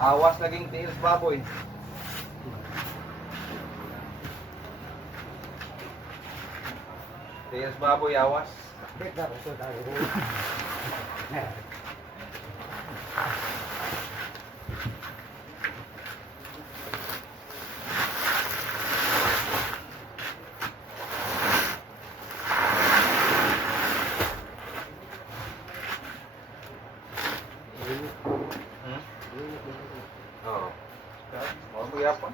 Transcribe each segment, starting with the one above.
Awas naging tiils baboy. Tiils baboy, awas. Oo. Mau mo yapon?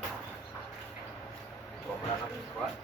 Huwag mo na kami kuhan.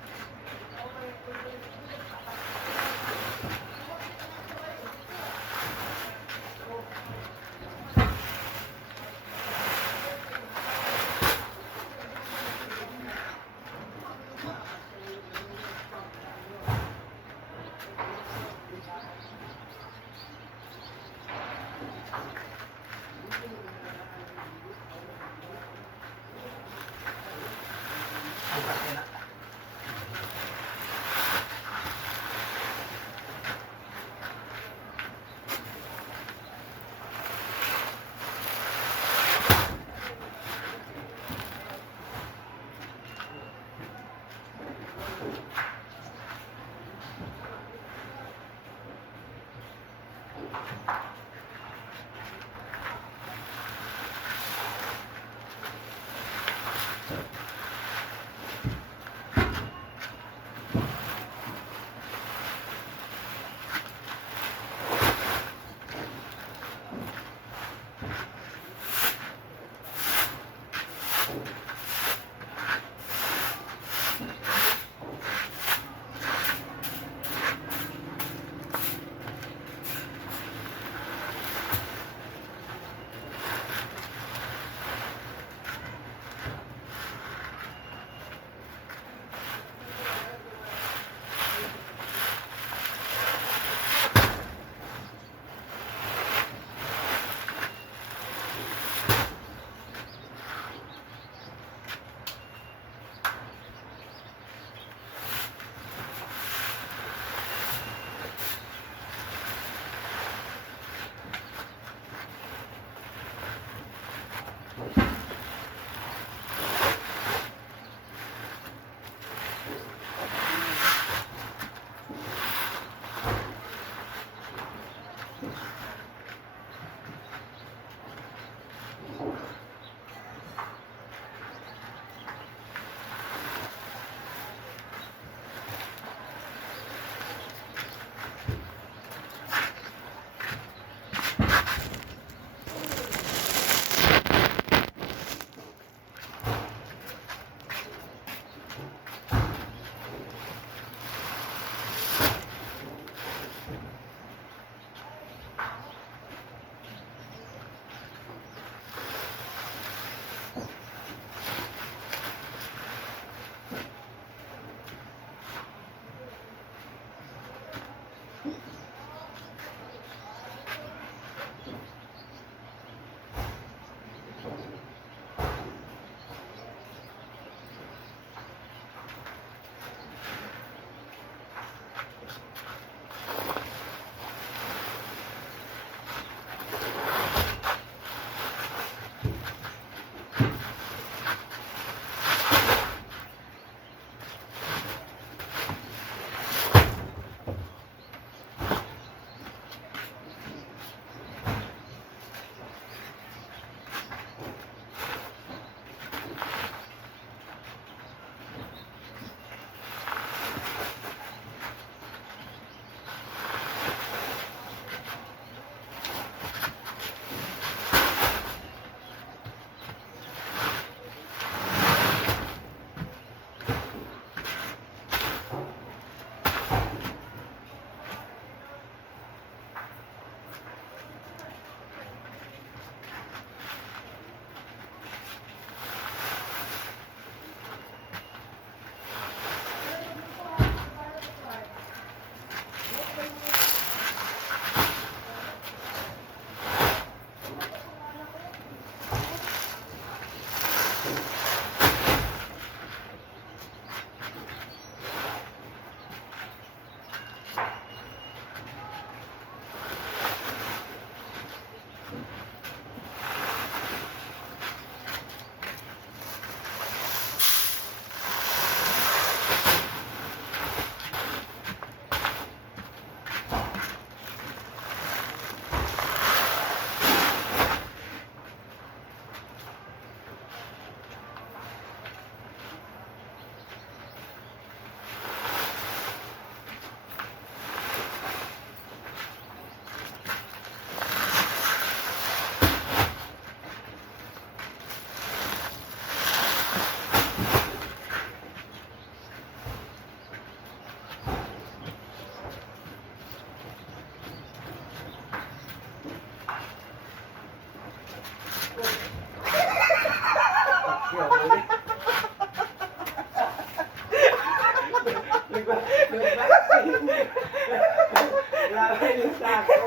Kailangan yung sako.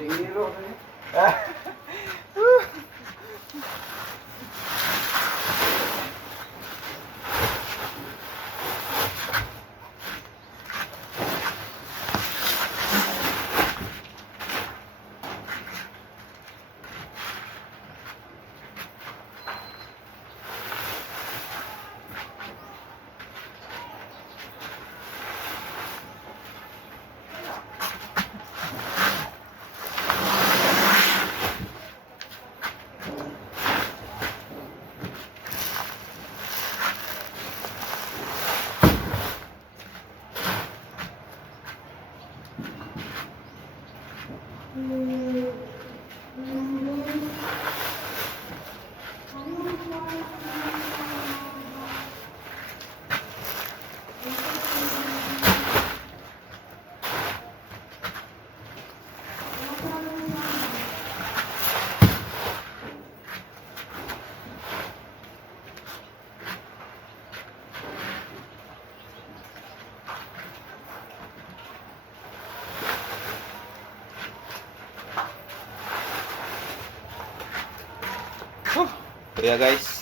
Hero na yun. Kaya guys.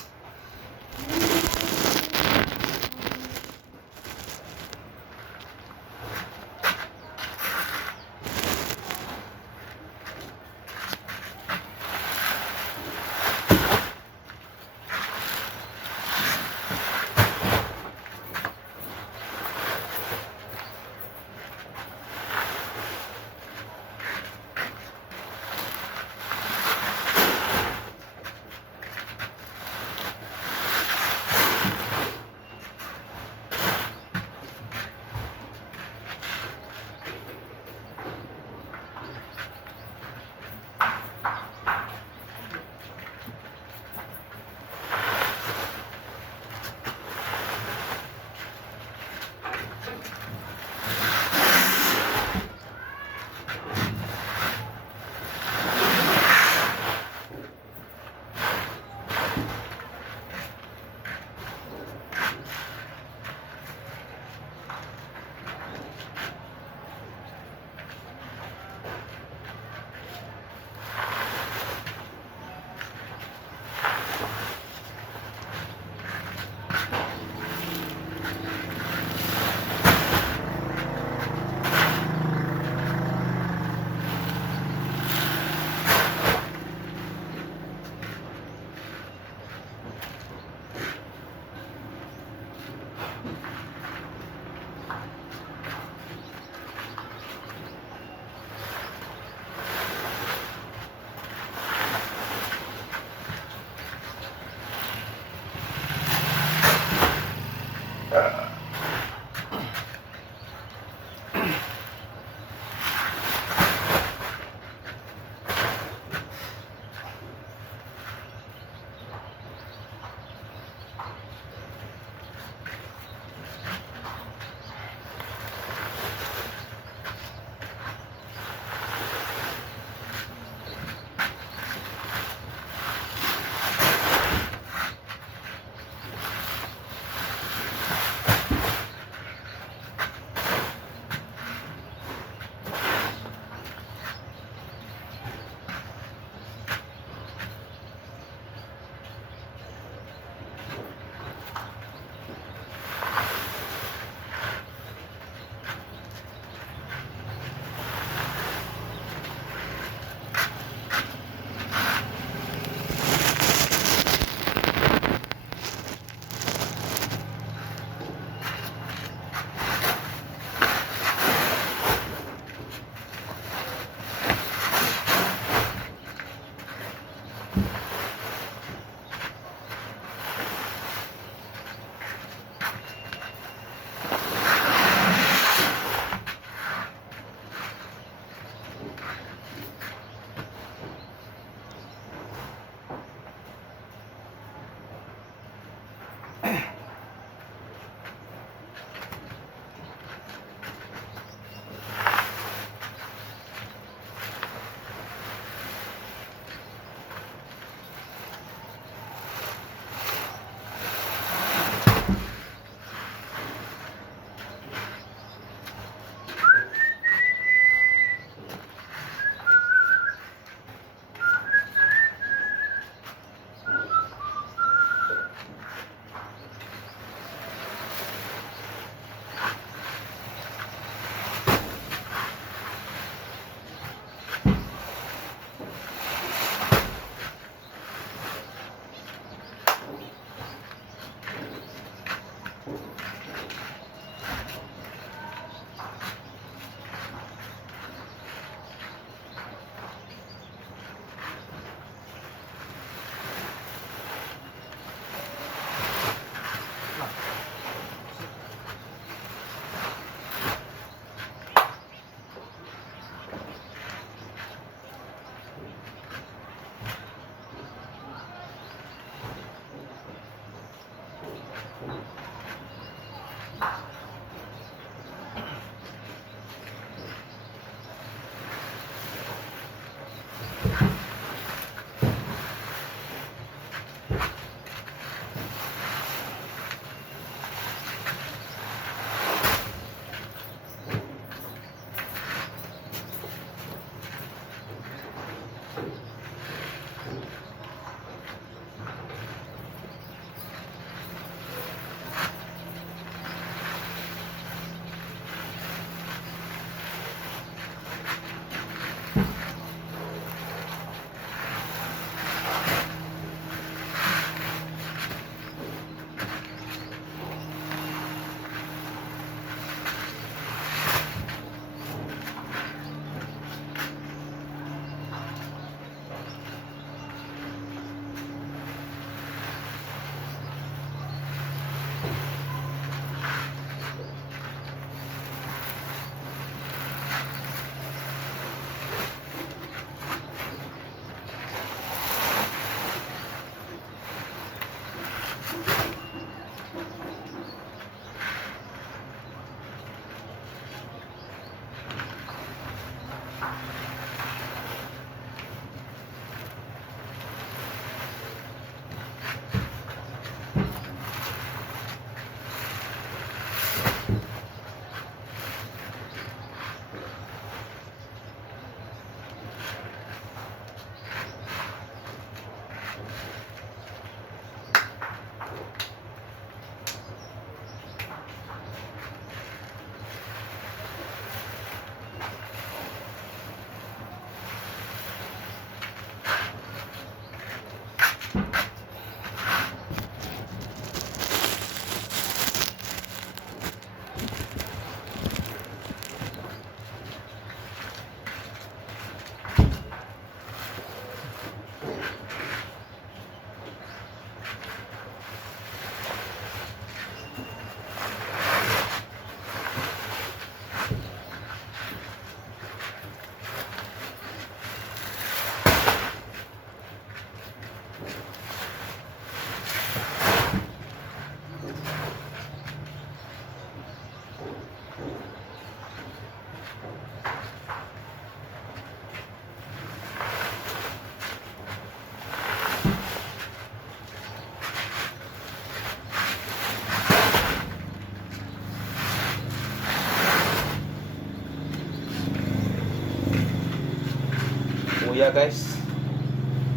luya guys.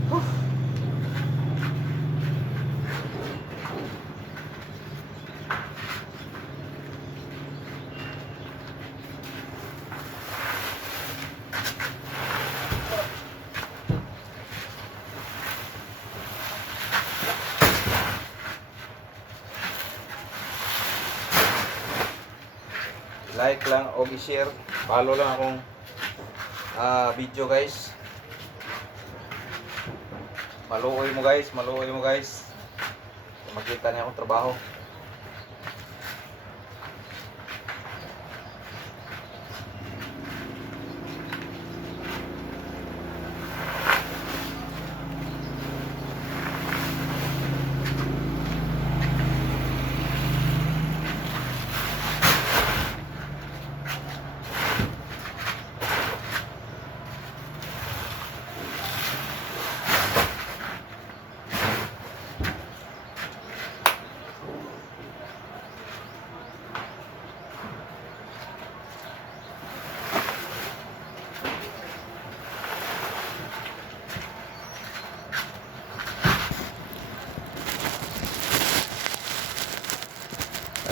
Huh. Like lang o i-share. Follow lang akong video guys. Maluoy mo guys, maluoy mo guys. Makita niya akong trabaho.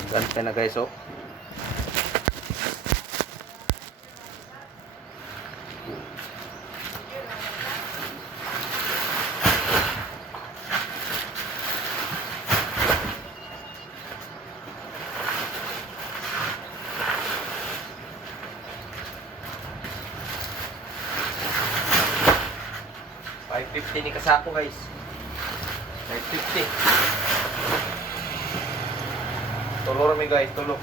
Gantay na guys, oh. $550 ni kasako guys. $550. Tulor mi guys, tulog.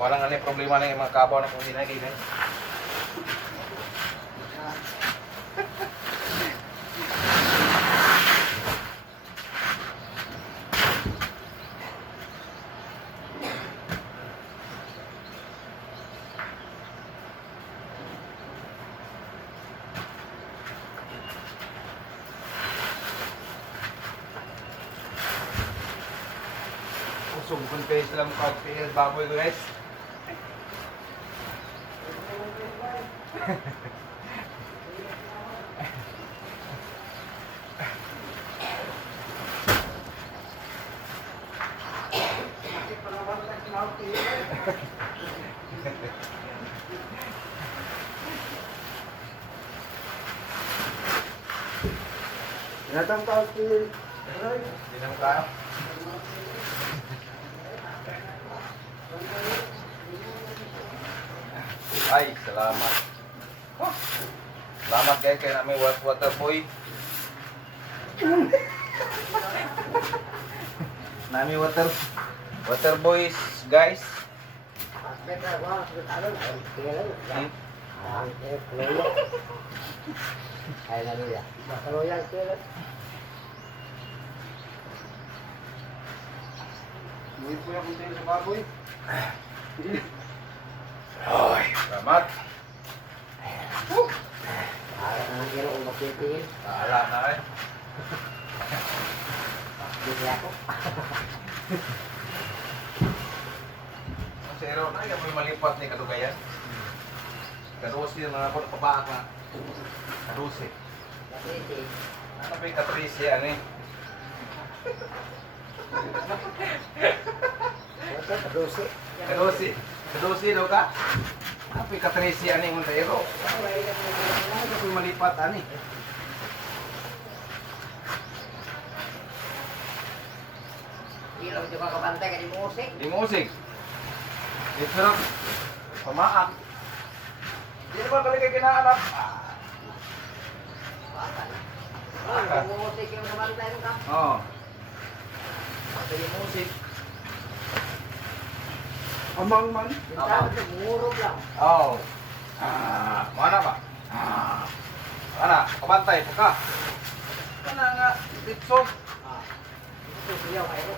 Walang ano yung problema na yung mga kabaw na kung sinagay guys. Sumpun kayo sila mukha pinil baboy ko guys. Datang tahu sih. Hindi naman tayo. Ay, salamat. Oh, salamat guys kaya namin water boy. Nami water boys guys. Buhay po yung kunti sa baboy. Ay, salamat. Bahala na rin. Ang sero na, yan may malipat ni kadugayan. Kadusi yung mga pabaak na. Kadusi. Ano ba yung katrisi ano eh? Kadusi daw ka? Ano yung katrisi ano yung montero? Ano yung malipat ano eh? Ilaw juga kabantay ka di musik. Di musik. Dito lang. Pamaak. Di naman kali kayo kinaanak. Di musik yung kabantay ka. Oo. Pati yung musik. Amang man. Dapat na murog lang. Oo. Mana ba? Mana? Kabantay pa ka. Kana nga. Ditso. Ito siya kayo.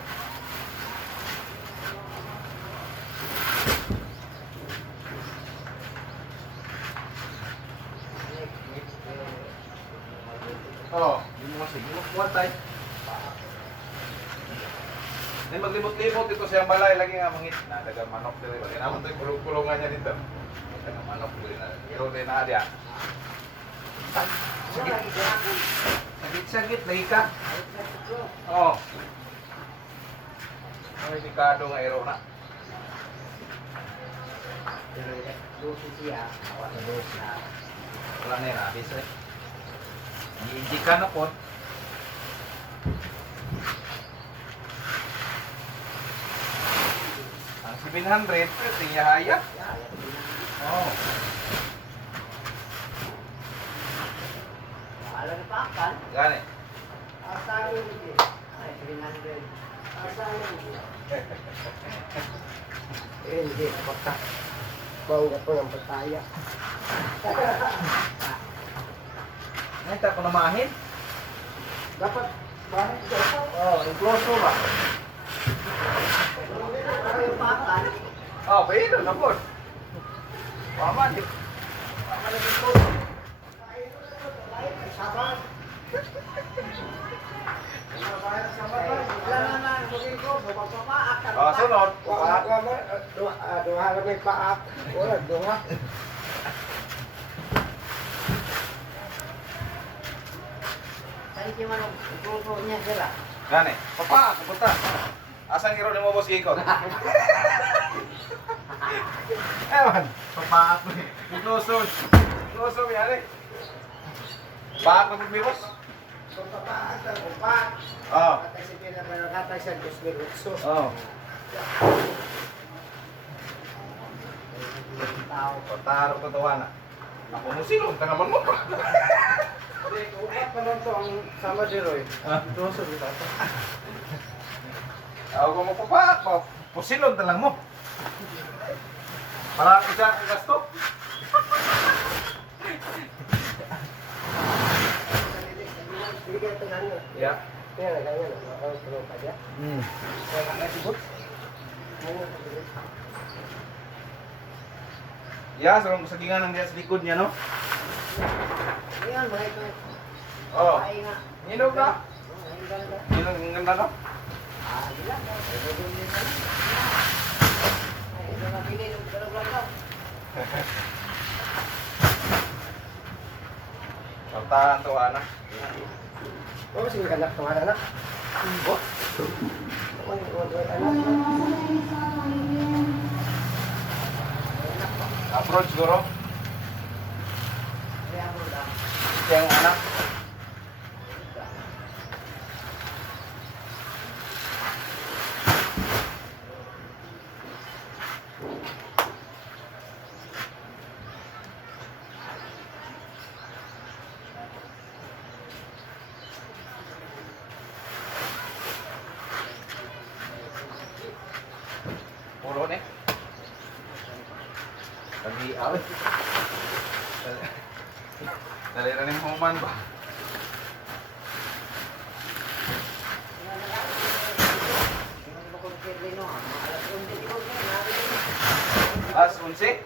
Oo. Di musik. Di musik. Nabot ito siyang balay lagi nga mangit na dagang manok diri. Lagi naman to yung kulungan niya dito. Dagang manok diri na. Pero din na dia. Sagit-sagit lagi ka. Oh. Ay delikado nga ero na. Pero lusi siya. Awan na lusi na. Wala na yun, abis eh. Hindi ka na po. Ang 700, pwede niya haya. Oh. Alam na pa kan? Gani. Asahin hindi. Ay, 300. Asahin hindi. Hindi, baka. Bawang po ng pataya. Ngayon ta ko namahin. Dapat, bakit dapat? Oh, inkloso ba? Ano yung pakan? Oh, pwede na po. Paman, di. Paman na dito. Saban. Wala naman, bugin ko, bumagpapaak. Oh, sunod. Duha na may paak. Wala, duha. Saan si Manong, grupo niya sila? Gani. Papa, pupunta. Asan hero ni mo boss Gikon? Ewan. Papa ako eh. Inkloso. Inkloso yan eh. Paak na mo boss? Paak, paak. Oh. Katay si Pina, pero katay sa 2008. Oh. Tao. Pataro ka tawa na. Ako mo silong ka naman mo pa. Upat pa lang to ang sama si Roy. Doso di ba? Ako mo papaak pa. Pusilong na lang mo. Para isa ang gasto. Bigyan ito ganyan. Yeah. Kaya na ganyan. Ang tulong pa dyan. Kaya na sibot. Yeah, sa gingan ng diya sa likod niya, no? Ayan, mga ito. Oh. Ay nga. Ninog na. Ay, ganda. Yun ang ganda, no? Ah, gila. Ito din din na. Ay, ito na pili. Dalog lang daw. Saltahan to, anak. Oo, sige anak to anak. Bot. Anak. Approach, guro. Kaya mo lang. Siya ang anak. Puro ni. Lagi awit. Dali na rin human ba? As 11?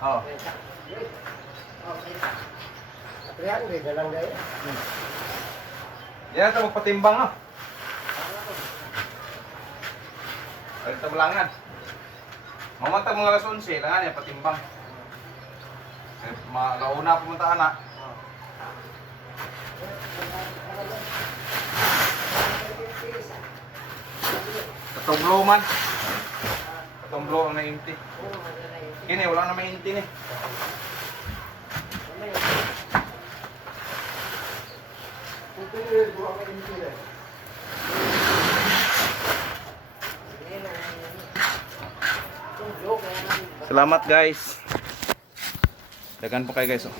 Oh. Yan ito magpatimbang, no? Ay, ito malangan. Mamantag mga alas 11, langan yan, patimbang. Nauna pumunta anak. Katong man. Katong blow ang nainti. Kini, wala na mainti ni. Salamat guys. Dagan po kayo guys. Oh.